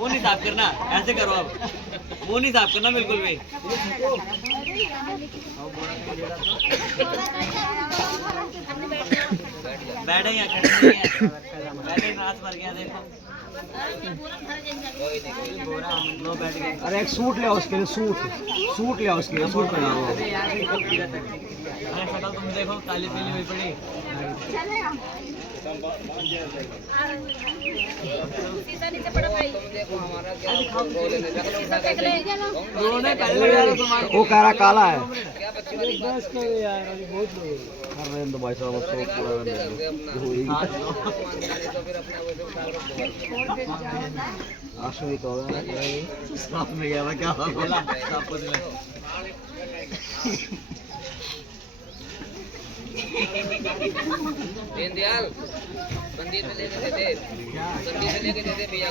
मुंह नहीं साफ करना, ऐसे करो अब। मुंह नहीं साफ करना बिल्कुल भी। बैठे या खड़े नहीं है, बैठे नाच मर गया देखो। लो बैठ गए। अरे एक सूट ले आओ उसके लिए, सूट ले आओ उसके लिए, सूट पहना लो। अरे शक्ल तुम देखो काली पीली हुई पड़ी। नीचे पड़ा भाई। रोने पहले लगा रहे तुम्हारे। वो कह रहा काला है। बस करो यार, अभी बहुत लोग अरे तो भाई साहब उसको पूरा आशु को साफ में गया था क्या बोला साफ कुछ नहीं। दीनदयाल बंदी से लेके दे दे, बंदी से लेके दे दे भैया।